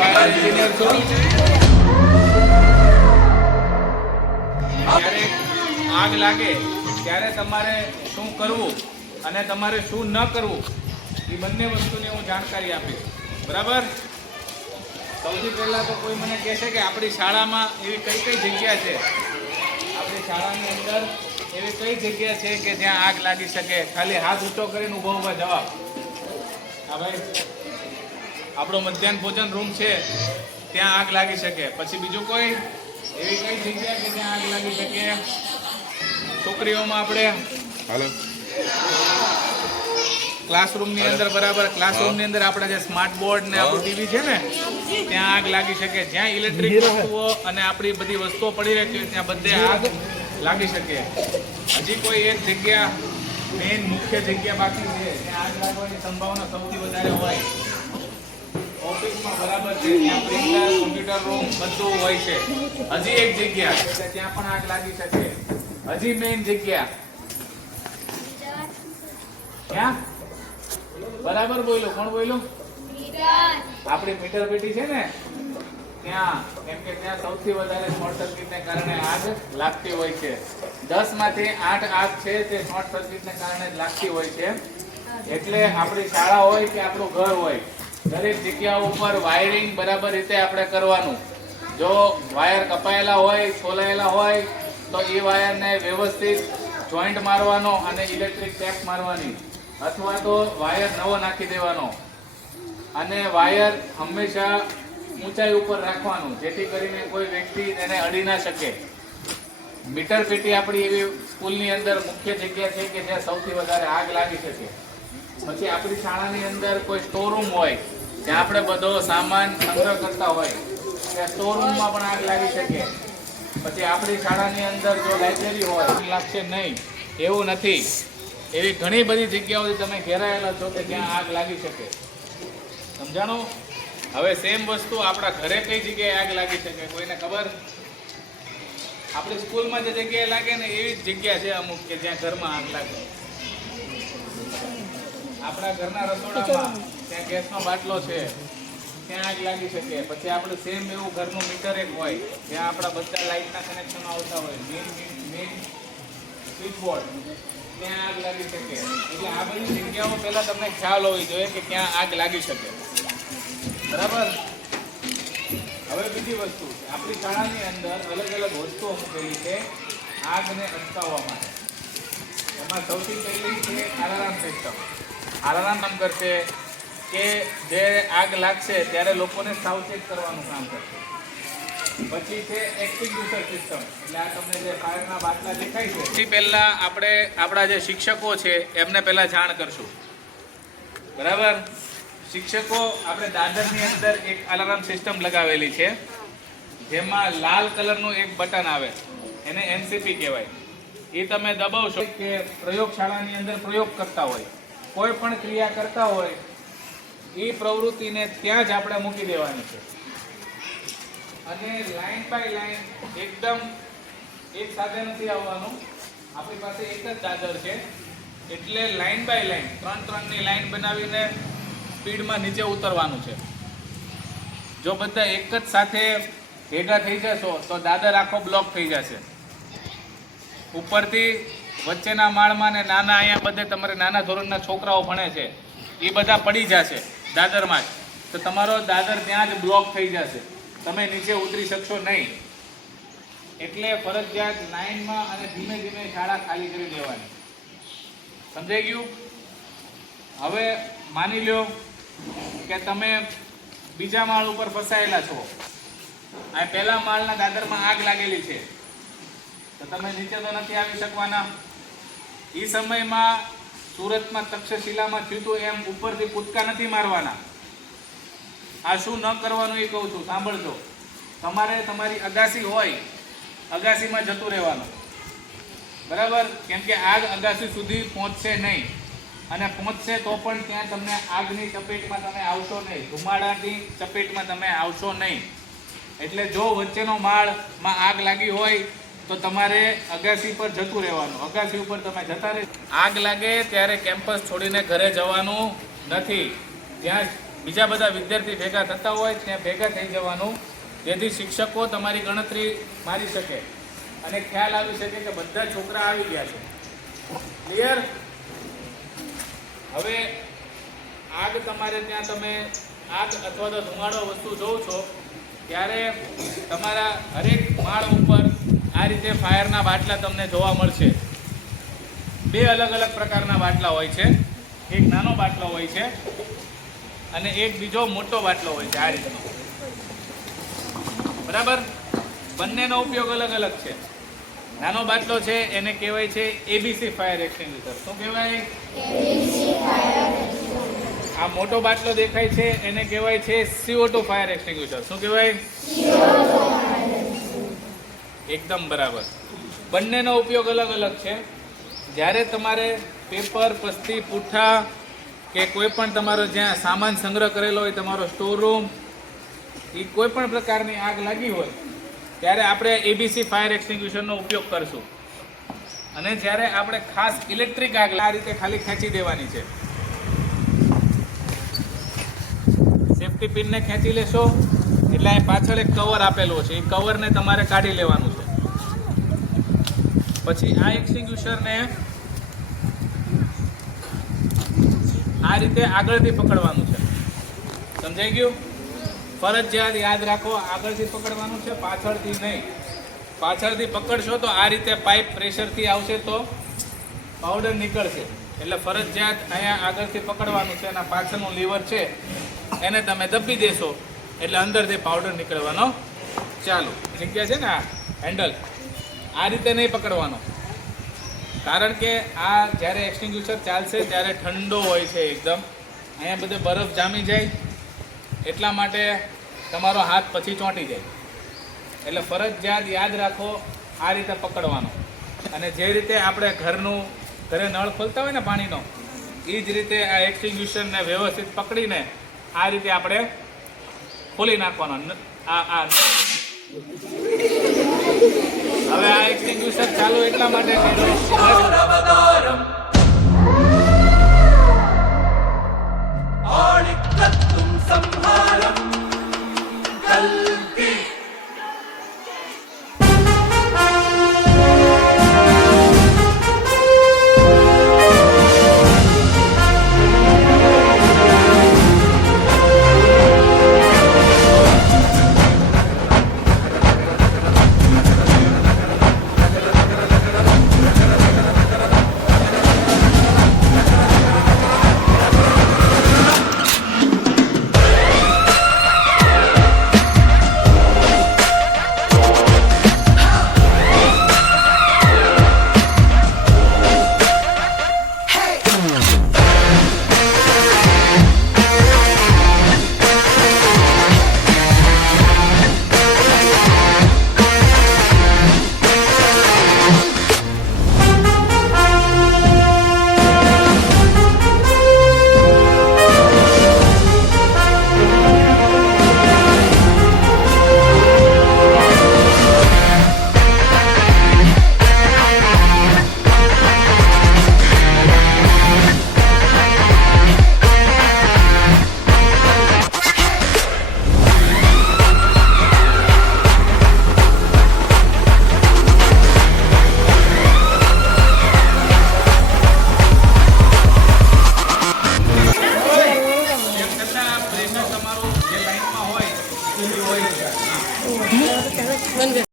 Fire engineer છો. જ્યારે આગ લાગે ત્યારે તમારે શું કરવું અને તમારે શું ન કરવું એ બંને વસ્તુની હું જાણકારી આપીશ. બરાબર. સૌથી પહેલાં તો કોઈ મને કહેશે કે આપણી શાળામાં એવી કઈ કઈ જગ્યા છે, આપણી શાળાની અંદર એવી કઈ જગ્યા છે કે જ્યાં આગ લાગી શકે? ખાલી હાથ ઊંચો કરીને ઊભા ઊભા જવાબ. હા ભાઈ, આપણો મધ્યાહન ભોજન રૂમ છે, ત્યાં આગ લાગી શકે. પછી બીજું કોઈ એવી કઈ જગ્યા કે જ્યાં આગ લાગી શકે? છોકરીઓમાં આપણે હાલો ક્લાસરૂમની અંદર, બરાબર, ક્લાસરૂમની અંદર આપણે જે સ્માર્ટ બોર્ડ ને આપણું ટીવી છે ને, ત્યાં આગ લાગી શકે. જ્યાં ઇલેક્ટ્રિક વસ્તુઓ અને આપણી બધી વસ્તુઓ પડી રહી છે ત્યાં બધે આગ લાગી શકે. હજી કોઈ એક જગ્યા, મેઇન મુખ્ય જગ્યા બાકી છે ત્યાં આગ લાગવાની સંભાવના સૌથી વધારે હોય. ઓફિસમાં બરાબર છે, ત્યાં પ્રિન્ટર, કોમ્પ્યુટર રૂમ બધું હોય છે. હજી એક જગ્યા કે ત્યાં પણ આગ લાગી શકે. હજી મેઇન જગ્યા ક્યાં? બરાબર બોલ્યો. કોણ બોલ્યું? આપણી મીટર પેટી છે ને ત્યાં. કેમ કે ત્યાં સૌથી વધારે શોર્ટ સર્કિટને કારણે આગ લાગતી હોય છે. 10 માંથી 8 આગ છે તે શોર્ટ સર્કિટને કારણે જ લાગતી હોય છે. એટલે આપણી શાળા હોય કે આપણું ઘર હોય, દરેક જગ્યાઓ ઉપર વાયરિંગ બરાબર રીતે આપણે કરવાનું. જો વાયર કપાયેલા હોય, છોલાયેલા હોય તો એ વાયરને વ્યવસ્થિત જોઈન્ટ મારવાનો અને ઇલેક્ટ્રિક ટેપ મારવાની, અથવા તો વાયર નવો નાખી દેવાનો. અને વાયર હંમેશા ઊંચાઈ ઉપર રાખવાનું, જેથી કરીને કોઈ વ્યક્તિ તેને અડી ના શકે. મીટર પેટી આપણી એવી સ્કૂલની અંદર મુખ્ય જગ્યા છે કે જ્યાં સૌથી વધારે આગ લાગી શકે. પછી આપણી શાળાની અંદર કોઈ સ્ટોરરૂમ હોય, જ્યાં આપણે બધો સામાન સંગ્રહ કરતા હોય, ત્યાં સ્ટોરરૂમમાં પણ આગ લાગી શકે. પછી આપણી શાળાની અંદર જો લાઇબ્રેરી હોય, લાગશે નહીં એવું નથી. એવી ઘણી બધી જગ્યાઓથી તમે ઘેરાયેલા છો કે જ્યાં આગ લાગી શકે. સમજાણું? હવે સેમ વસ્તુ આપણા ઘરે કઈ જગ્યાએ આગ લાગી શકે કોઈને ખબર? આપણી સ્કૂલમાં જે જગ્યાએ લાગે ને એવી જ જગ્યા છે અમુક કે જ્યાં ઘરમાં આગ લાગે. આપણા ઘરના રસોડામાં ત્યાં ગેસનો બાટલો છે, ત્યાં આગ લાગી શકે. પછી આપણે સેમ એવું ઘરનું મીટર એક હોય જ્યાં આપણા બધા લાઇટના કનેક્શનો આવતા હોય, મેઇન સ્વિચ બોર્ડ, ત્યાં આગ લાગી શકે. એટલે આ બધી જગ્યાઓ પહેલા તમને ખ્યાલ હોવી જોઈએ કે ક્યાં આગ લાગી શકે. બરાબર. હવે બીજી વસ્તુ, આપણી શાળાની અંદર અલગ અલગ વસ્તુઓ મૂકેલી છે આગને અટકાવવા માટે. એમાં સૌથી પહેલી છે અલાર્મ સિસ્ટમ. અલાર્મ કામ કરશે કે જે આગ લાગશે ત્યારે લોકોને સાવચેત કરવાનું કામ કરશે. પછી છે એક્સટિંગ્યુશર સિસ્ટમ. એટલે આ તમને જે ફાયરના બાટલા દેખાય છે, સૌથી પહેલા આપણે આપણા જે શિક્ષકો છે એમને પહેલા જાણ કરશું. બરાબર. શિક્ષકો આપણે દાદરની અંદર એક અલાર્મ સિસ્ટમ લગાવેલી છે, જેમાં લાલ કલરનું એક બટન આવે, એને એનસીપી કહેવાય. એ તમે દબાવશો કે પ્રયોગશાળાની અંદર પ્રયોગ કરતા હોય, કોઈ પણ ક્રિયા કરતા હોય, એ પ્રવૃત્તિને ત્યાં જ આપણે મૂકી દેવાની છે. અને લાઈન બાય લાઈન એકદમ એક સાથે નથી આવવાનું. આપણી પાસે એક જ દાદર છે, એટલે લાઈન બાય લાઈન 3-3ની લાઈન બનાવીને સ્પીડમાં નીચે ઉતરવાનું છે. જો બધા એક જ સાથે ભેગા થઈ જશો તો દાદર આખો બ્લોક થઈ જશે. ઉપરથી વચ્ચેના માળમાં ને નાના, અહીંયા બધે તમારે નાના ધોરણના છોકરાઓ ભણે છે, એ બધા પડી જશે દાદરમાં જ, તો તમારો દાદર ત્યાં જ બ્લોક થઈ જશે, તમે નીચે ઉતરી શકશો નહીં. એટલે ફરજિયાત લાઈનમાં અને ધીમે ધીમે શાળા ખાલી કરી દેવાની. સમજાઈ ગયું? હવે માની લો કે તમે બીજા માળ ઉપર ફસાયેલા છો, આ પહેલા માળના દાદરમાં આગ લાગેલી છે, તો તમે નીચે તો નથી આવી શકવાના. એ સમયમાં સુરતમાં તક્ષશિલામાં થયું હતું એમ ઉપરથી કૂદકા નથી મારવાના. આ શું ન કરવાનું એ કહું છું, સાંભળજો. તમારે તમારી અગાસી હોય, અગાસીમાં જતું રહેવાનું. બરાબર. કેમ કે આગ અગાસી સુધી પહોંચશે નહીં, અને પહોંચશે તો પણ ત્યાં તમને આગની ચપેટમાં તમે આવશો નહીં, ધુમાડાની ચપેટમાં તમે આવશો નહીં. એટલે જો વચ્ચેનો માળમાં આગ લાગી હોય તો તમારે અગાસી પર જતું રહેવાનું. અગાસી ઉપર તમે જતા રહે. આગ લાગે ત્યારે કેમ્પસ છોડીને ઘરે જવાનું નથી, ત્યાં બીજા બધા વિદ્યાર્થી ભેગા થતા હોય ત્યાં ભેગા થઈ જવાનું, જેથી શિક્ષકો તમારી ગણતરી મારી શકે અને ખ્યાલ આવી શકે કે બધા છોકરા આવી ગયા છે. ક્લિયર? હવે આગ તમારે ત્યાં તમે આગ અથવા તો ધુમાડો વસ્તુ જોવો છો ત્યારે તમારા હરેક માળ ઉપર આ રીતે ફાયરના બાટલા તમને જોવા મળશે. બે અલગ અલગ પ્રકારના બાટલા હોય છે. એક નાનો બાટલો હોય છે અને એક બીજો મોટો બાટલો હોય છે આ રીતનો. બરાબર? બંનેનો ઉપયોગ અલગ અલગ છે. નાનો બાટલો છે એને કહેવાય છે એબીસી ફાયર એક્સટિંગ્વિશર. શું કહેવાય? આ મોટો બાટલો દેખાય છે એને કહેવાય છે CO2 ફાયર એક્સટિંગ્વિશર. શું કહેવાય? એકદમ બરાબર. બંનેનો ઉપયોગ અલગ અલગ છે. જ્યારે તમારે પેપર, પસ્તી, પૂઠા કે કોઈ પણ તમારો જ્યાં સામાન સંગ્રહ કરેલો હોય, તમારો સ્ટોર રૂમ, એ કોઈ પણ પ્રકારની આગ લાગી હોય ત્યારે આપણે એબીસી ફાયર એક્સટિંગ્વિશરનો ઉપયોગ કરશું. અને જ્યારે આપણે ખાસ ઇલેક્ટ્રિક આગ આ રીતે ખાલી ખેંચી દેવાની છે. સેફ્ટી પિનને ખેંચી લેશો એટલે અહીં પાછળ એક કવર આપેલો છે, એ કવરને તમારે કાઢી લેવાનું છે. પછી આ એક્સટિંગ્વિશરને આ રીતે આગળથી પકડવાનું છે. સમજાઈ ગયું? ફરજિયાત યાદ રાખો, આગળથી પકડવાનું છે, પાછળથી નહીં. પાછળથી પકડશો તો આ રીતે પાઇપ પ્રેશરથી આવશે તો પાવડર નીકળશે. એટલે ફરજિયાત અહીંયા આગળથી પકડવાનું છે અને પાછળનું લીવર છે એને તમે દબી દેશો એટલે અંદરથી પાવડર નીકળવાનો ચાલુ. જગ્યા છે ને આ હેન્ડલ, આ રીતે નહીં પકડવાનો. કારણ કે આ જ્યારે એક્સટિંગ્વિશર ચાલશે ત્યારે ઠંડો હોય છે એકદમ, અહીંયા બધે બરફ જામી જાય એટલા માટે તમારો હાથ પછી ચોંટી જાય. એટલે ફરજિયાત યાદ રાખો આ રીતે પકડવાનો. અને જે રીતે આપણે ઘરે નળ ખોલતા હોય ને પાણીનો, એ જ રીતે આ એક્સટિંગ્વિશરને વ્યવસ્થિત પકડીને આ રીતે આપણે ખોલી નાખવાનો. હવે આ એક્સટિંગ્વિશર ચાલુ એટલા માટે